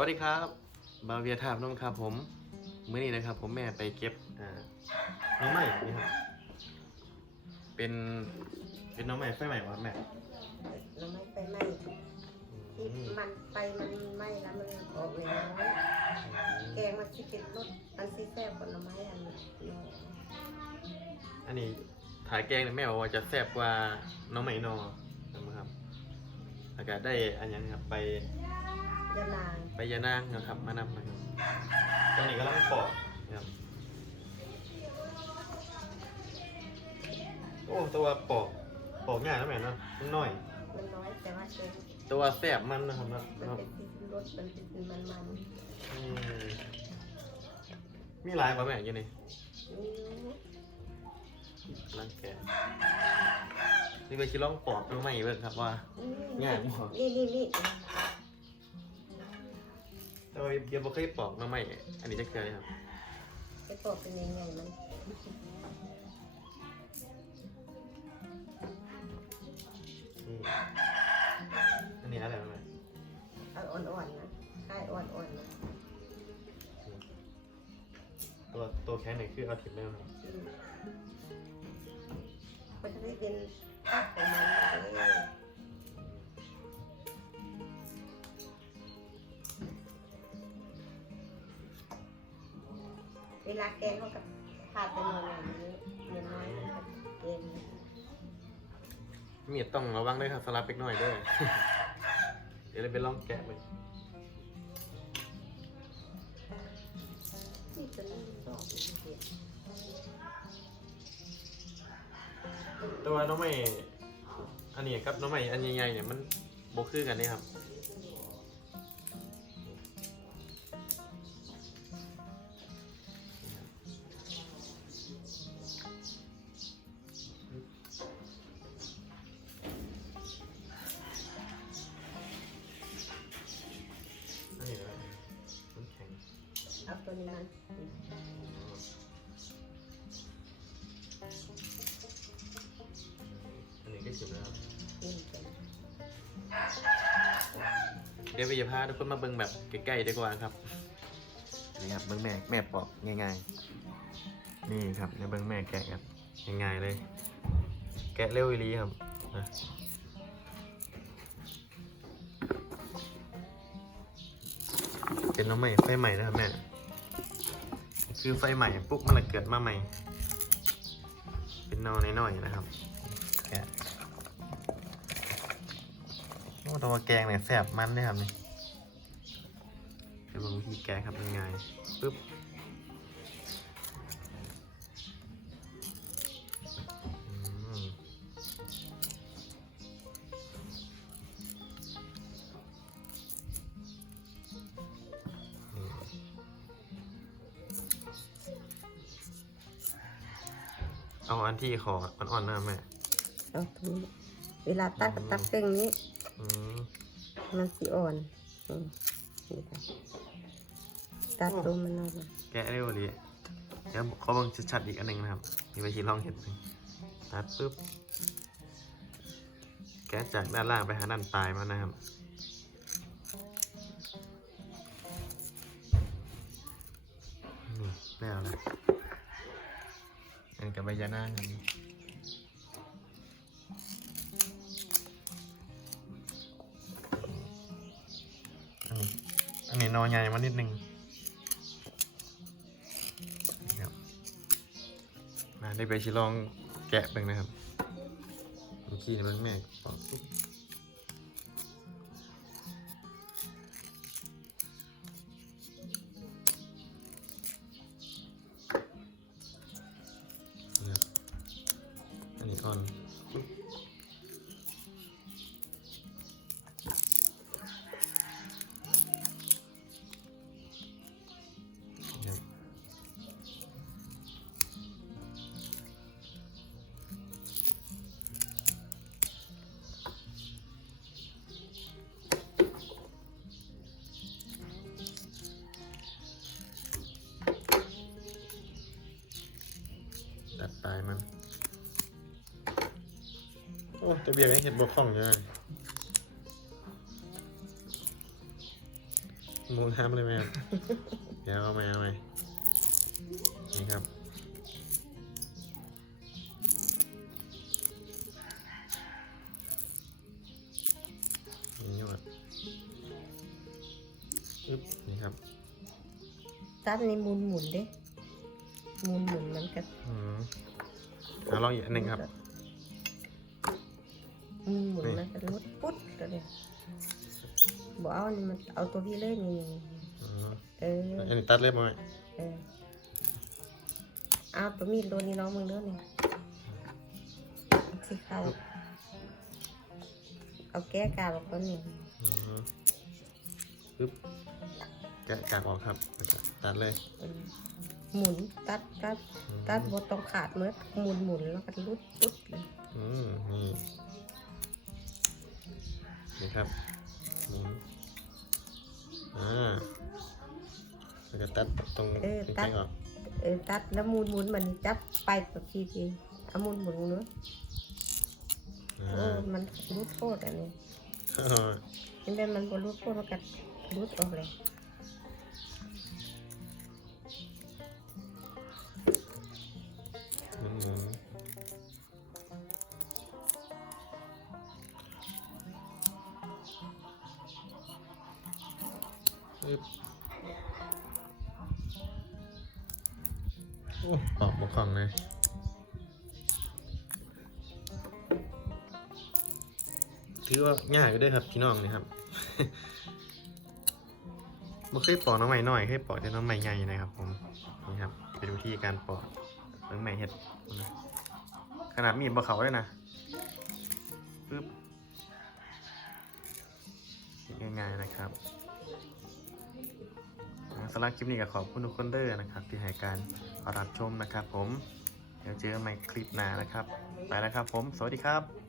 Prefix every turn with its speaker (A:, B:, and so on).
A: วัสดีครับบาเวียทาบน้องครับผมเมื้อนี้นะครับ ผมแม่ไปเก็บน้องใหม่นี่ครับเป็นเป็นน้องใหม่ไฟใหม่วะแม่
B: เราไม่ไปไหมที่
A: มั
B: นไปมันไหม้แล้วมันออกเลยน้อยแกงมันสิเป็นรสมันสิแซ่บผลไม้อันนี้
A: อันนี้ถ่ายแกงเนี่ยแม่บอกว่าจะแซ่บกว่าน้องใหม่นอนะครับอากาศได้อันยังครับไป
B: ยานาง
A: ไปยานางนะครับมานำนะครับตอนนี้กำลังปอกนะครับโอ้ตัวปอกปอกง่ายนะแม่เนาะมันน้อย
B: มันน้อยแต่ว่าแกง
A: ตัวแซ่บมันนะครับเนาะ
B: มัน
A: เนาะ
B: เป็นที่รสมันเป็นมันมัน
A: อืมมีหลายกว่าแม่อยู่นี่
B: อืม
A: ร่างแกะนี่ไปชิลองปอกดูใหม่เบิ่งครับว่า
B: อืม
A: ง่ายบ่
B: นี่นี่นี่
A: แต่ว่าเดี๋ยวบ่เคยปอกหน้องใหม่อันนี้จะเคยครับ
B: ไปปอกเป็นยังไงมัน
A: นี่อันนี้อะไรบ้างแม่
B: เอาอ่อนๆนะใช่อ่อนๆนะ
A: ตัวตัวแข็งนี่คือเอาถิ่นได้ไหมครับ
B: อืมมันจะได้เป็นตับของมันเลย เวลาแกงเขากับขาดไปหน่อยอย่างนี้เนื้อน้อยมันจะเกง
A: มีดต้องระวังด้วยครับสลับเล็กน้อยด้วย เดี๋ยวเราไปลองแกะเลย
B: นี่จะนั่งดอกอีกเดียว
A: ตัวน้องใหม่อันนี้กับน้องใหม่อันใหญ่ๆเนี่ยมันโบคือกันนี่ครับ เอา
B: ตัวนี้มัน
A: อันนี้ก็เจ็บแล้ว
B: กินกัน
A: เดี๋ยวไปจะพาทุกคนมาเบิ่งแบบใกล้ๆดีกว่าครับนี่ครับเบิ่งแม่แม่ปอกง่ายๆ นี่ครับเดี๋ยวเบิ่งแม่แกะครับง่ายๆเลย แกะเร็วอีหลีครับนะเป็นน้องใหม่ไฟใหม่นะครับแม่ คือไฟใหม่ปุ๊บมันเลยเกิดมาใหม่ เป็นนอนน้อยๆนะครับแกะโอ้ตัวแกงเนี่ยแสบมันด้วยครับนี่เดี๋ยวเบิ่งวิธีแกะครับยังไงปุ๊บ เอาอันที่ขออ่อนๆหน้าแม่
B: เอาตัวนี้เวลาตัดก็ตัดเส้นนี้
A: อืม
B: มันสีอ่อนอืมนี่ค่ะตัดตัวมันออกมา
A: แกะเร็วดีเดี๋ยวขอเบิ่งชัดๆอีกอันหนึ่งนะครับมีไปทีลองเห็นเลยตัดปุ๊บ แกะจากด้านล่างไปหาด้านปลายมานะครับ นี่แล้วนะอั นกับใบยานาอันนี้อันนี้อันนี้นอใหญ่มานิดนึงนี่ครับมาได้ไปชิลองแกะเป็นนะครับขี้นี่มันแม่ปอกปุ๊บ โอ้แต่เบียร์ยังเห็นบกคล่องอยู่เลยหมูทำเลยไหมครับเดี๋ยวเอาไหมเอาไหมนี่ครับนี่หมดอึ๊บนี่ครับ
B: ตัดนี่หมุนหมุนๆเด้หมุนหมุนๆมันก็
A: อืมเอาลองอีกอันหนึ่งครับ
B: ปุ๊ดก็เลยบอกเอานี่มันเอาตัวพี่เลยนี่
A: อืม
B: เออ
A: อันนี้ตัดเล็บมาไหม
B: เออเอาตัวมีดโดนนี่น้องมึงเด้อนี่สิเข้าเอาแก้กาบอกก่อนนี่
A: อืมปึ๊บแกะกากออกครับแล้วก็ตัดเลย
B: เออหมุนตัดตัด
A: อืม
B: ตัดบทต้องขาดเมื่อหมุนหมุนแล้วก็รุดปุ๊ดเลย
A: อืมนี่ นี่ครับหมุนอ่าแล้วก็ตัดตรง
B: เออ
A: แข้
B: ตัด
A: งๆออก
B: เออตัดแล้วหมุนหมุนมันจับไปตัวทีทีเอาหมุนหมุนเนื้อะ
A: อ่
B: โอ้ามันรุดโทษอันนี้
A: เออ
B: เห็นไหมมันบรุดโทษมันก็รุดออกเลย
A: บโอ้ออกบกของเลยถือว่าง่ายอยู่เด้ครับพี่น้องนี่ครับบ่เคยปอกน้องใหม่หน่อยเคยปอกแต่น้องใหม่ใหญ่นะครับผมนี่ครับเป็นวิธีการปอกน้องใหม่เห็ดขนาดมีดบ่เขาเลยนะปึ๊บง่ายๆนะครับ สำหรับคลิปนี้ก็ขอบคุณทุกคนเด้อนะครับ ที่ให้การรับชมนะครับผม เดี๋ยวเจอกันใหม่คลิปหน้านะครับ ไปแล้วครับผม สวัสดีครับ